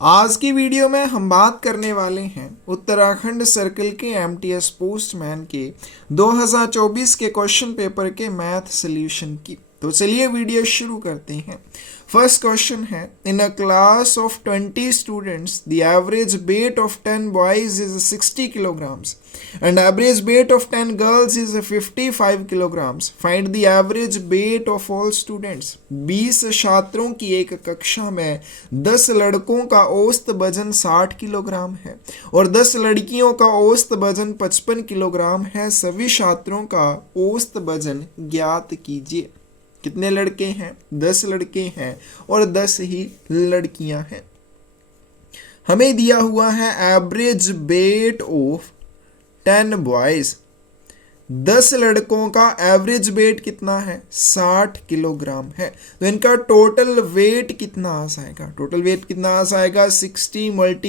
आज की वीडियो में हम बात करने वाले हैं उत्तराखंड सर्कल के एमटीएस पोस्टमैन के 2024 के क्वेश्चन पेपर के मैथ सॉल्यूशन की। तो चलिए वीडियो शुरू करते हैं। फर्स्ट क्वेश्चन है, in a class of 20 students the average weight of 10 boys is 60 kilograms and average weight of 10 girls is 55 kilograms. Find the average weight of all students. 20 छात्रों की एक कक्षा में 10 लड़कों का औसत वजन 60 किलोग्राम है और 10 लड़कियों का औसत वजन 55 किलोग्राम है। सभी छात्रों का औसत वजन ज्ञात कीजिए। कितने लड़के हैं? 10 लड़के हैं और 10 ही लड़कियां हैं। हमें दिया हुआ है एवरेज वेट ऑफ 10 बॉयज। 10 लड़कों का एवरेज वेट कितना है? 60 किलोग्राम है। तो इनका टोटल वेट कितना आ जाएगा? टोटल वेट कितना आ जाएगा? 60 ×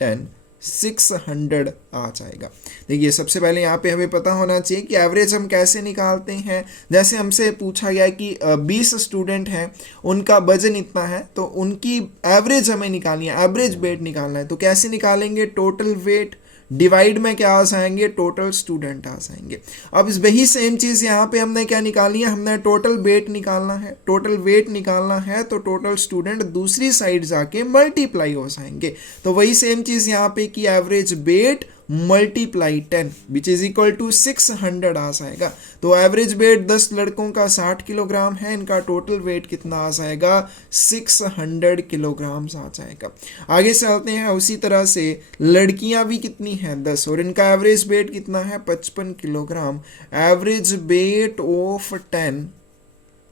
10 600 आ जाएगा। देखिए, सबसे पहले यहाँ पे हमें पता होना चाहिए कि एवरेज हम कैसे निकालते हैं। जैसे हमसे पूछा गया कि 20 स्टूडेंट हैं, उनका वजन इतना है, तो उनकी एवरेज हमें निकालनी है, एवरेज वेट निकालना है। तो कैसे निकालेंगे? टोटल वेट डिवाइड में क्या आ जाएंगे? टोटल स्टूडेंट आ जाएंगे। अब इस वही सेम चीज़ यहाँ पे हमने क्या निकालनी है? हमने टोटल वेट निकालना है। टोटल वेट निकालना है तो टोटल स्टूडेंट दूसरी साइड जाके मल्टीप्लाई हो जाएंगे। तो वही सेम चीज़ यहाँ पे कि average weight multiply 10 which is equal to 600 आ जाएगा। तो एवरेज वेट 10 लड़कों का 60 किलोग्राम है, इनका टोटल वेट कितना आ जाएगा? 600 किलोग्राम आ जाएगा। आगे चलते हैं। उसी तरह से लड़कियां भी कितनी हैं? 10, और इनका एवरेज वेट कितना है? 55 kilogram. Average weight of 10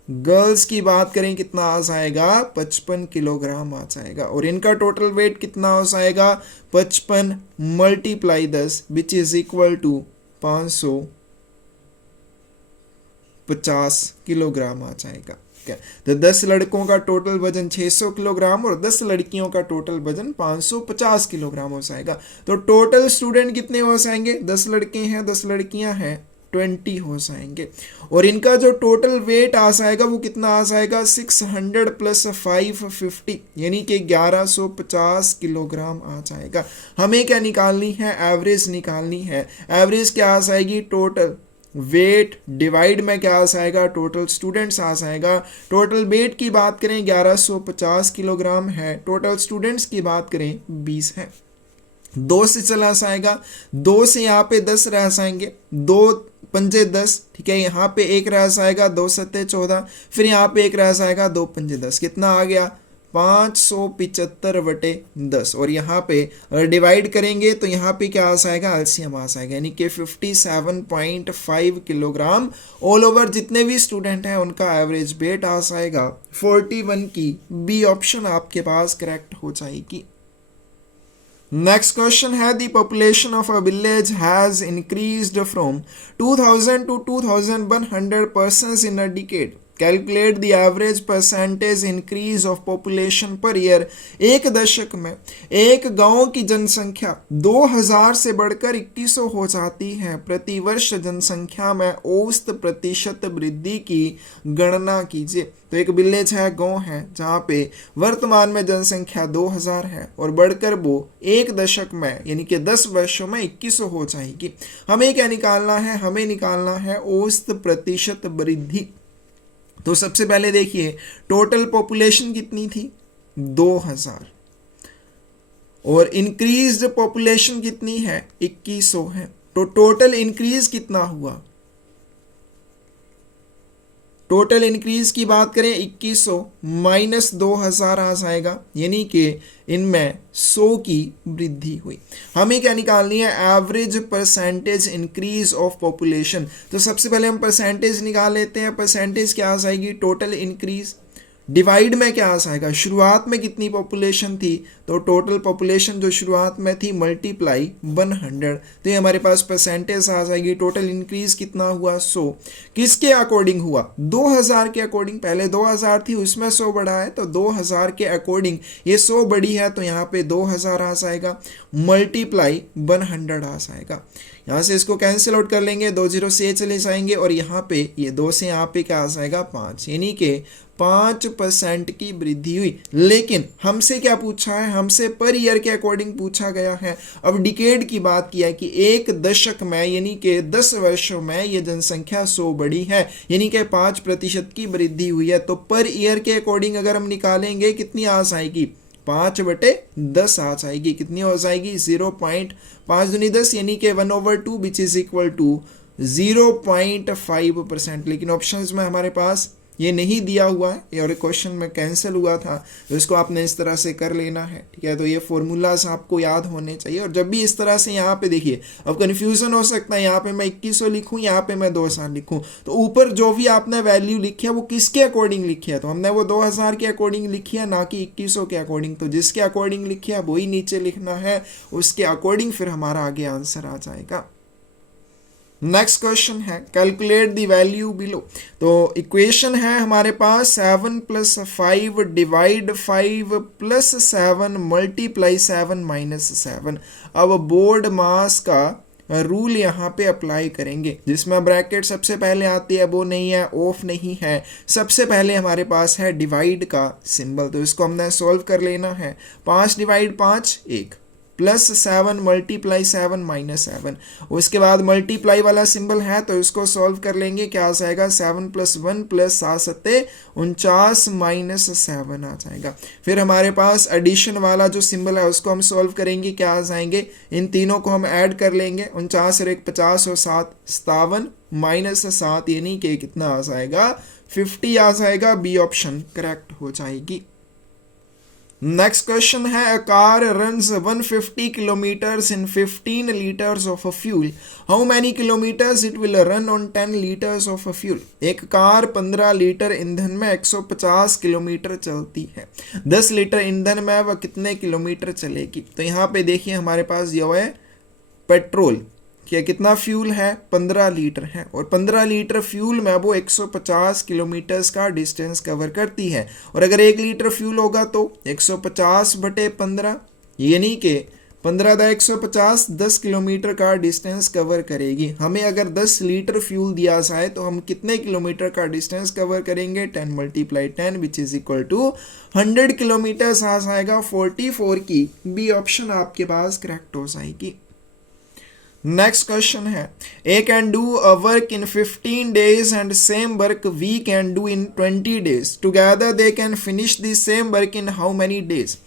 girls की बात करें कितना आ जाएगा? 55 किलोग्राम आ जाएगा। और इनका टोटल वेट कितना हो जाएगा? 55 × 10 which is equal to 550 kilogram आ जाएगा। तो 10 लड़कों का टोटल वजन 600 किलोग्राम और 10 लड़कियों का टोटल वजन 550 किलोग्राम हो जाएगा। तो टोटल स्टूडेंट कितने हो जाएंगे? 10 लड़के हैं, 10 लड़कियां हैं, 20 हो जाएंगे। और इनका जो टोटल वेट आ जाएगा वो कितना आ जाएगा? 600 + 550 यानी कि 1150 किलोग्राम आ जाएगा। हमें क्या निकालनी है? एवरेज निकालनी है। एवरेज क्या आ जाएगी? टोटल वेट डिवाइड में क्या आ जाएगा? टोटल स्टूडेंट्स आ जाएगा। टोटल वेट की बात करें 1150 किलोग्राम है, टोटल स्टूडेंट्स की बात करें 20 है। 2 से चला जाएगा, 2 से यहाँ पे 10 रह जाएंगे, 2 पंजे 10, ठीक है। यहाँ पे 1 रह जाएगा, 2 सत्ते 14, फिर यहाँ पे 1 रह जाएगा, 2 पंजे 10। कितना आ गया? 575/10। और यहाँ पे अगर डिवाइड करेंगे तो यहाँ पे क्या आ जाएगा? एलसीएम आ जाएगा, यानी कि 57.5 किलोग्राम। ऑल ओवर जितने भी स्टूडेंट हैं उनका एवरेज वेट आ जाएगा 41 की बी ऑप्शन आपके पास करेक्ट हो जाएगी। नेक्स्ट क्वेश्चन है, the population of a village has increased from 2000 to 2100 persons in a decade. Calculate the average percentage increase of population per year. एक दशक में एक गांव की जनसंख्या 2000 से बढ़कर 2100 हो जाती है। प्रतिवर्ष जनसंख्या में औसत प्रतिशत वृद्धि की गणना कीजिए। तो एक विलेज है, गांव है, जहाँ पे वर्तमान में जनसंख्या 2000 है और बढ़कर वो एक दशक में यानी कि 10 वर्षों में 2100 हो जाएगी। हमें क्या निकालना है? हमें निकालना है औसत प्रतिशत वृद्धि। तो सबसे पहले देखिए, टोटल पॉपुलेशन कितनी थी? 2000, और इंक्रीज्ड पॉपुलेशन कितनी है? 2100 है। तो टोटल इंक्रीज कितना हुआ? टोटल इंक्रीज की बात करें 2100 - 2000 आ जाएगा, यानी कि इनमें 100 की वृद्धि हुई। हमें क्या निकालनी है? Average percentage increase of population. तो सबसे पहले हम परसेंटेज निकाल लेते हैं। परसेंटेज क्या आ जाएगी? टोटल इंक्रीज डिवाइड में क्या आ जाएगा? शुरुआत में कितनी पॉपुलेशन थी? तो टोटल पॉपुलेशन जो शुरुआत में थी मल्टीप्लाई 100। तो ये हमारे पास परसेंटेज आ जाएगी। टोटल इंक्रीज कितना हुआ? 100। किसके अकॉर्डिंग हुआ? 2000 के अकॉर्डिंग। पहले 2000 थी, उसमें 100 बढ़ा है, तो 2000 के अकॉर्डिंग ये 100 बढ़ी है, तो यहाँ पे 2000 आ जाएगा, मल्टीप्लाई 100 आ जाएगा। यहाँ से इसको कैंसिल आउट कर लेंगे, 2 0 से चले जाएंगे और यहाँ पे ये 2 से यहाँ पे क्या आ जाएगा? 5, यानी कि 5% की वृद्धि हुई। लेकिन हमसे क्या पूछा है, हमसे पर ईयर के अकॉर्डिंग पूछा गया है। अब डिकेड की बात किया है कि एक दशक में यानी कि 10 वर्षों में ये जनसंख्या 100 बढ़ी है, यानी कि 5% की वृद्धि हुई है। तो पर ईयर के अकॉर्डिंग अगर हम निकालेंगे कितनी आ जाएगी, 5/10 आ जाएगी। कितनी हो जाएगी, 0.5 दूनी 10 यानी कि 1/2 विच इज इक्वल टू 0.5%। लेकिन ऑप्शंस में हमारे पास ये नहीं दिया हुआ है और क्वेश्चन में कैंसिल हुआ था, तो इसको आपने इस तरह से कर लेना है, ठीक है। तो ये फॉर्मूलाज आपको याद होने चाहिए। और जब भी इस तरह से यहाँ पे देखिए, अब कन्फ्यूजन हो सकता है, यहाँ पे मैं 2100 लिखूँ, यहाँ पे मैं 2000 लिखूँ, तो ऊपर जो भी आपने वैल्यू लिखी है वो किसके अकॉर्डिंग लिखी है, तो हमने वो 2000 के अकॉर्डिंग लिखी है, ना कि 2100 के अकॉर्डिंग। तो जिसके अकॉर्डिंग लिखी है वही नीचे लिखना है, उसके अकॉर्डिंग फिर हमारा आगे आंसर आ जाएगा। नेक्स्ट क्वेश्चन है कैलकुलेट द वैल्यू बिलो। तो इक्वेशन है हमारे पास 7 + 5 डिवाइड 5 + 7 मल्टीप्लाई 7 - 7। अब बोर्ड मास का रूल यहाँ पे अप्लाई करेंगे, जिसमें ब्रैकेट सबसे पहले आती है, वो नहीं है, ऑफ नहीं है, सबसे पहले हमारे पास है डिवाइड का सिंबल। तो इसको हमने सॉल्व कर लेना है। 5 / 5 1 +7 मल्टीप्लाई 7 - 7। उसके बाद मल्टीप्लाई वाला सिंबल है तो इसको सॉल्व कर लेंगे, क्या आ जाएगा, 7 + 1 + 7 × 7 49 - 7 आ जाएगा। फिर हमारे पास एडिशन वाला जो सिंबल है उसको हम सॉल्व करेंगे, क्या आ जाएंगे, इन तीनों को हम ऐड कर लेंगे, 49 और 1 50 और 7 57 - 7 यानी कि कितना आ जाएगा, 50 आ जाएगा। बी ऑप्शन करेक्ट हो जाएगी। नेक्स्ट क्वेश्चन है a car runs 150 kilometres in 15 litres of a fuel, how many kilometres it will run on 10 litres of a fuel. एक कार 15 लीटर ईंधन में 150 किलोमीटर चलती है, 10 लीटर ईंधन में वह कितने किलोमीटर चलेगी। तो यहाँ पे देखिए हमारे पास जो है पेट्रोल क्या कितना फ्यूल है, 15 लीटर है, और 15 लीटर फ्यूल में वो 150 किलोमीटर्स का डिस्टेंस कवर करती है। और अगर 1 लीटर फ्यूल होगा तो 150/15 यानी कि 15 × 150 10 किलोमीटर का डिस्टेंस कवर करेगी। हमें अगर 10 लीटर फ्यूल दिया जाए तो हम कितने किलोमीटर का डिस्टेंस कवर करेंगे, 10 × 10 which is equal to 100 kilometre आ जाएगा। 44 की बी ऑप्शन आपके पास करेक्ट हो जाएगी। नेक्स्ट क्वेश्चन है A can do a work in 15 days and same work we can do in 20 days, together they can finish the same work in how many days.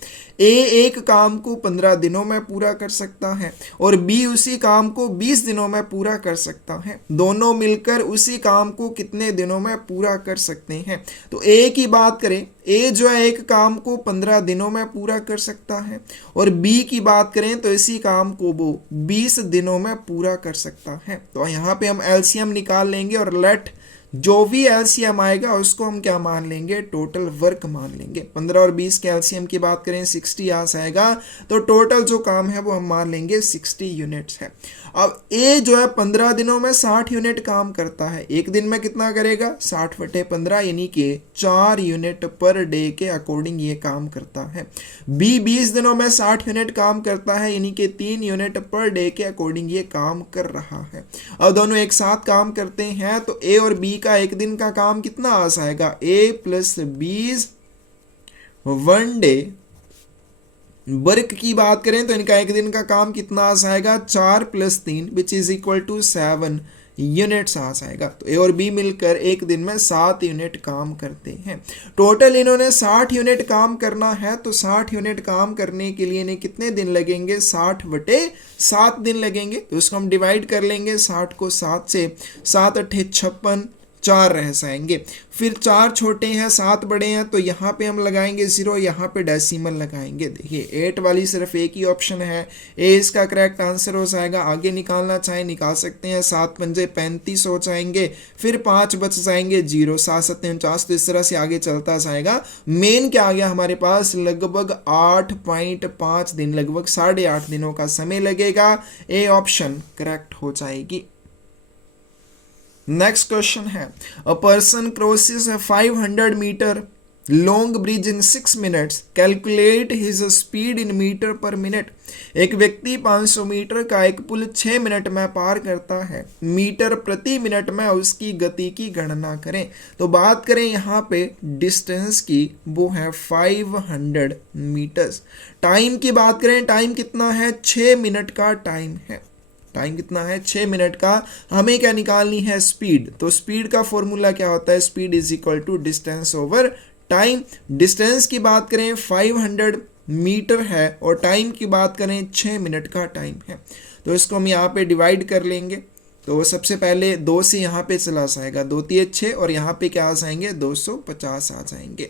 A एक काम को 15 दिनों में पूरा कर सकता है और बी उसी काम को 20 दिनों में पूरा कर सकता है। दोनों मिलकर उसी काम को कितने दिनों में पूरा कर सकते हैं। तो ए की बात करें, ए जो है एक काम को 15 दिनों में पूरा कर सकता है, और बी की बात करें तो इसी काम को वो 20 दिनों में पूरा कर सकता है। तो यहाँ पे हम एलसीएम निकाल लेंगे और लेट जो भी एलसीएम आएगा उसको हम क्या मान लेंगे, टोटल वर्क मान लेंगे। 15 और 20 के एलसीएम की बात करें 60 आ जाएगा, तो टोटल जो काम है वो हम मान लेंगे 60 यूनिट्स है। अब ए जो है 15 दिनों में 60 यूनिट काम करता है, एक दिन में कितना करेगा, 60/15 यानी कि 4 यूनिट पर डे के अकॉर्डिंग ये काम करता है। बी 20 दिनों में 60 यूनिट काम करता है यानी कि 3 यूनिट पर डे के अकॉर्डिंग ये काम कर रहा है। अब दोनों एक साथ काम करते हैं तो ए और बी का एक दिन का काम कितना आ जाएगा, A + 20 1 डे। वर्क की बात करें तो इनका एक दिन का काम कितना आ जाएगा, 4 + 3 which is equal to 7 units आ जाएगा। तो ए और बी मिलकर एक दिन में 7 यूनिट काम करते हैं। टोटल इन्होंने 60 यूनिट काम करना है, तो 60 यूनिट काम करने के लिए इन्हें कितने दिन लगेंगे, 60/7 दिन लगेंगे। तो इसको हम डिवाइड कर लेंगे 60 को 7 से, 7 × 8 = 56, 4 रह जाएंगे। फिर 4 छोटे हैं 7 बड़े हैं, तो यहाँ पे हम लगाएंगे 0, यहाँ पे डेसिमल लगाएंगे। देखिए 8 वाली सिर्फ एक ही ऑप्शन है, ए इसका करेक्ट आंसर हो जाएगा। आगे निकालना चाहे निकाल सकते हैं, 7 × 5 = 35 हो जाएंगे, फिर 5 बच जाएंगे 0, 7 × 7 = 49, तो इस तरह से आगे चलता जाएगा। मेन क्या आ गया हमारे पास, लगभग 8.5 दिन, लगभग 8.5 दिनों का समय लगेगा। ए ऑप्शन करेक्ट हो जाएगी। नेक्स्ट क्वेश्चन है a person crosses 500 metre long bridge in 6 minutes, calculate his speed in metre per minute. एक व्यक्ति 500 मीटर का एक पुल 6 मिनट में पार करता है, मीटर प्रति मिनट में उसकी गति की गणना करें। तो बात करें यहाँ पे डिस्टेंस की, वो है 500 मीटर्स। टाइम की बात करें, टाइम कितना है, 6 मिनट का टाइम है। टाइम कितना है, 6 मिनट का। हमें क्या निकालनी है, स्पीड। तो स्पीड का फॉर्मूला क्या होता है, speed is equal to distance over time. Distance की बात करें 500 मीटर है और टाइम की बात करें 6 मिनट का टाइम है। तो इसको हम यहाँ पे डिवाइड कर लेंगे। तो सबसे पहले 2 से यहाँ पे चला जाएगा, 2 3 6 और यहाँ पे क्या आ जाएंगे, 250 आ जाएंगे।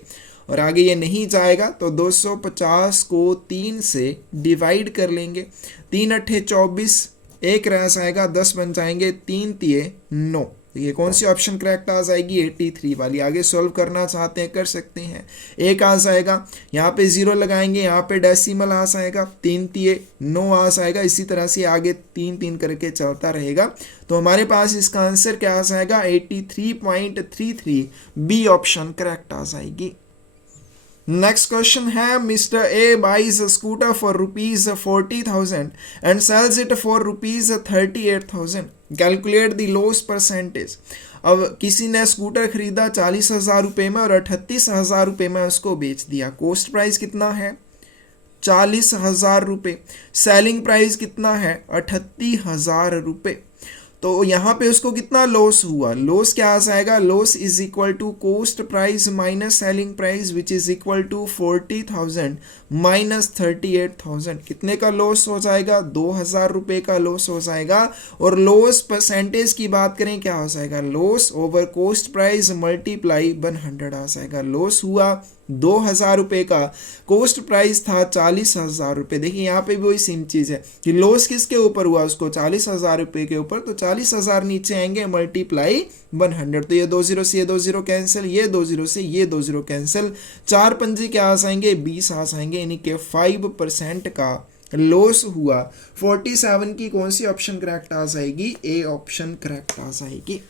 और आगे ये नहीं जाएगा तो 250 को 3 से डिवाइड कर लेंगे। 3 8 24, एक रह जाएगा, 10 बन जाएंगे, 3 3 9। ये कौन सी ऑप्शन करेक्ट आ जाएगी, 83 वाली। आगे सॉल्व करना चाहते हैं कर सकते हैं। एक आ जाएगा, यहाँ पे 0 लगाएंगे, यहाँ पे डेसिमल आ जाएगा, 3 3 9 आ जाएगा। इसी तरह से आगे 3 3 करके चलता रहेगा। तो हमारे पास इसका आंसर क्या आ जाएगा, 83.33। बी ऑप्शन करेक्ट आ जाएगी। नेक्स्ट क्वेश्चन है, mister A buys a scooter for ₹40,000 and sells it for ₹38,000। Calculate the loss percentage. अब किसी ने स्कूटर खरीदा 40,000 रुपये में और 38,000 रुपये में उसको बेच दिया। कॉस्ट प्राइस कितना है, 40,000 रुपये। सेलिंग प्राइस कितना है, 38,000 रुपये। तो यहाँ पे उसको कितना लॉस हुआ, लॉस क्या आ जाएगा, loss is equal to cost price minus selling price which is equal to 40,000 minus 38,000। कितने का लॉस हो जाएगा, 2,000 रुपये का लॉस हो जाएगा। और लॉस परसेंटेज की बात करें क्या हो जाएगा, loss over cost price multiply 100 आ जाएगा। लॉस हुआ 2,000 रुपये का, कॉस्ट प्राइस था 40,000 रुपये। देखिए यहाँ पे भी वही सेम चीज़ है कि लॉस किसके ऊपर हुआ, उसको 40,000 रुपये के ऊपर। तो 40,000 नीचे आएंगे, मल्टीप्लाई 100। तो ये 2 0 से ये 2 0 कैंसिल, ये 2 0 से ये 2 0 कैंसिल। 4 पंजे क्या आ जाएंगे, 20 आ जाएंगे। यानी कि 5% का लॉस हुआ। 47 की कौन सी ऑप्शन करेक्ट आ जाएगी, ए ऑप्शन करेक्ट आ जाएगी।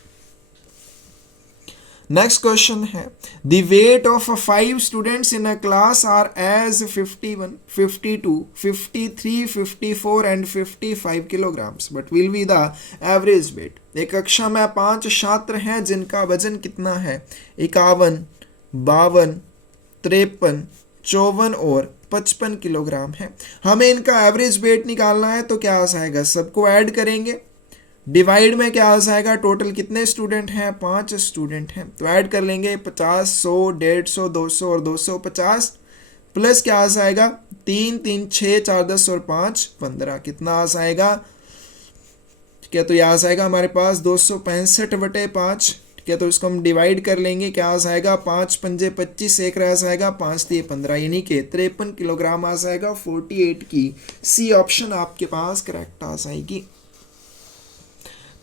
नेक्स्ट क्वेश्चन है, the weight of 5 students in a class are as 51, 52, 53, 54 and 55 kilograms, but will be the average weight. एक कक्षा में 5 छात्र हैं जिनका वजन कितना है, 51, 52, 53, 54 और 55 किलोग्राम है। हमें इनका एवरेज वेट निकालना है। तो क्या आ जाएगा, सबको ऐड करेंगे, डिवाइड में क्या आ जाएगा, टोटल कितने स्टूडेंट हैं, 5 स्टूडेंट हैं। तो ऐड कर लेंगे 50, 100, 150, 200 और 250, प्लस क्या आ जाएगा, 3 3 6 4 10 और 5 15। कितना आ जाएगा, ठीक है। तो यह आ जाएगा हमारे पास 265/5। ठीक है, तो इसको हम डिवाइड कर लेंगे, क्या आ जाएगा, 5 पंजे 25, एक रह जाएगा, 5 3 15, यानी कि 53 किलोग्राम आ जाएगा। 48 की सी ऑप्शन आपके पास करेक्ट आ जाएगी।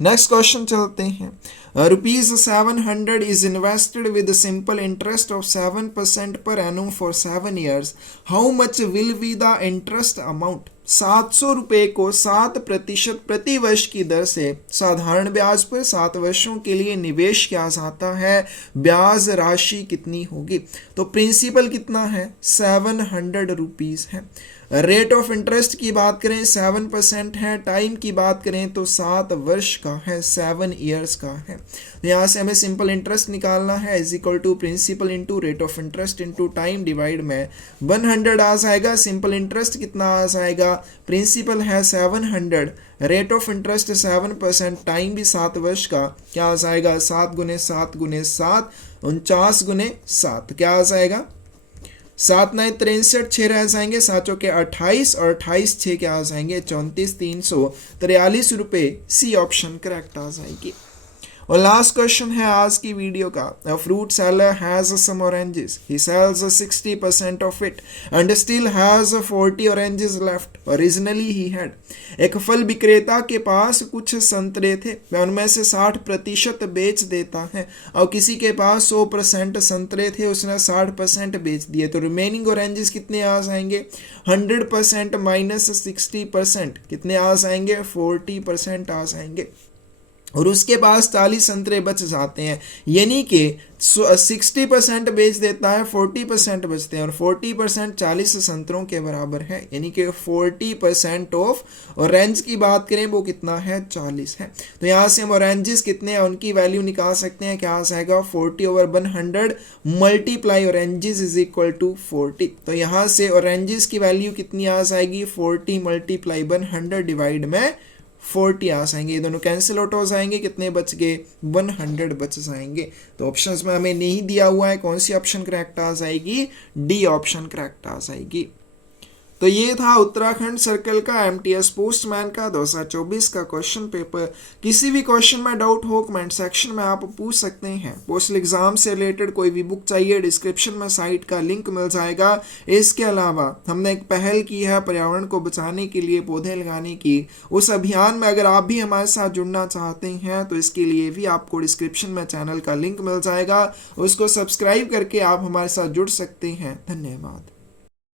नेक्स्ट क्वेश्चन चलते हैं। ₹700 is invested with simple interest of 7% per annum for 7 years. How much will be the interest amount. 700 रुपये को 7% प्रति वर्ष की दर से साधारण ब्याज पर 7 वर्षों के लिए निवेश किया जाता है। ब्याज राशि कितनी होगी। तो प्रिंसिपल कितना है, 700 रुपीज़ है। रेट ऑफ इंटरेस्ट की बात करें 7% है। टाइम की बात करें तो 7 वर्ष का है, 7 years का है। तो यहाँ से हमें सिंपल इंटरेस्ट निकालना है, is equal to principal into rate of interest into time divide में 100 आ जाएगा। सिंपल इंटरेस्ट कितना आ जाएगा, प्रिंसिपल है 700, रेट ऑफ इंटरेस्ट 7%, टाइम भी 7 वर्ष का, क्या आ जाएगा 7 गुने 7 गुने 7, 49 गुने 7, क्या आ जाएगा 7 9 63, 6 रह जाएंगे, 7 के 28 और 28 6 क्या आ जाएंगे 34, 343 रुपये। सी ऑप्शन करेक्ट आ जाएगी। और लास्ट क्वेश्चन है आज की वीडियो का। A fruit seller has some oranges, he sells 60% of it and still has 40 oranges left. Originally he had. एक फल विक्रेता के पास कुछ संतरे थे, वह उनमें से 60% बेच देता है। और किसी के पास 100% संतरे थे, उसने 60% बेच दिए। तो रिमेनिंग ऑरेंजेस कितने आ जाएंगे, 100% माइनस 60%, कितने आ जाएंगे 40% आ जाएंगे। और उसके पास 40 संतरे बच जाते हैं, यानी कि 60% बेच देता है, 40% बचते हैं, और 40% 40 संतरों के बराबर है, यानी कि 40% ऑफ ऑरेंज की बात करें वो कितना है, 40 है। तो यहाँ से हम ऑरेंजेस कितने हैं उनकी वैल्यू निकाल सकते हैं, क्या आ जाएगा 40/100 multiply oranges is equal to 40। तो यहाँ से ऑरेंजेस की वैल्यू कितनी आ जाएगी, 40 × 100 डिवाइड में 40 आ जाएंगे, ये दोनों कैंसिल आउट हो जाएंगे, कितने बच गए, 100 बच जाएंगे। तो ऑप्शंस में हमें नहीं दिया हुआ है, कौन सी ऑप्शन करेक्ट आ जाएगी, डी ऑप्शन करेक्ट आ जाएगी। तो ये था उत्तराखंड सर्कल का एमटीएस पोस्टमैन का 2024 का क्वेश्चन पेपर। किसी भी क्वेश्चन में डाउट हो कमेंट सेक्शन में आप पूछ सकते हैं। पोस्टल एग्जाम से रिलेटेड कोई भी बुक चाहिए, डिस्क्रिप्शन में साइट का लिंक मिल जाएगा। इसके अलावा हमने एक पहल की है पर्यावरण को बचाने के लिए पौधे लगाने की, उस अभियान में अगर आप भी हमारे साथ जुड़ना चाहते हैं तो इसके लिए भी आपको डिस्क्रिप्शन में चैनल का लिंक मिल जाएगा, उसको सब्सक्राइब करके आप हमारे साथ जुड़ सकते हैं। धन्यवाद।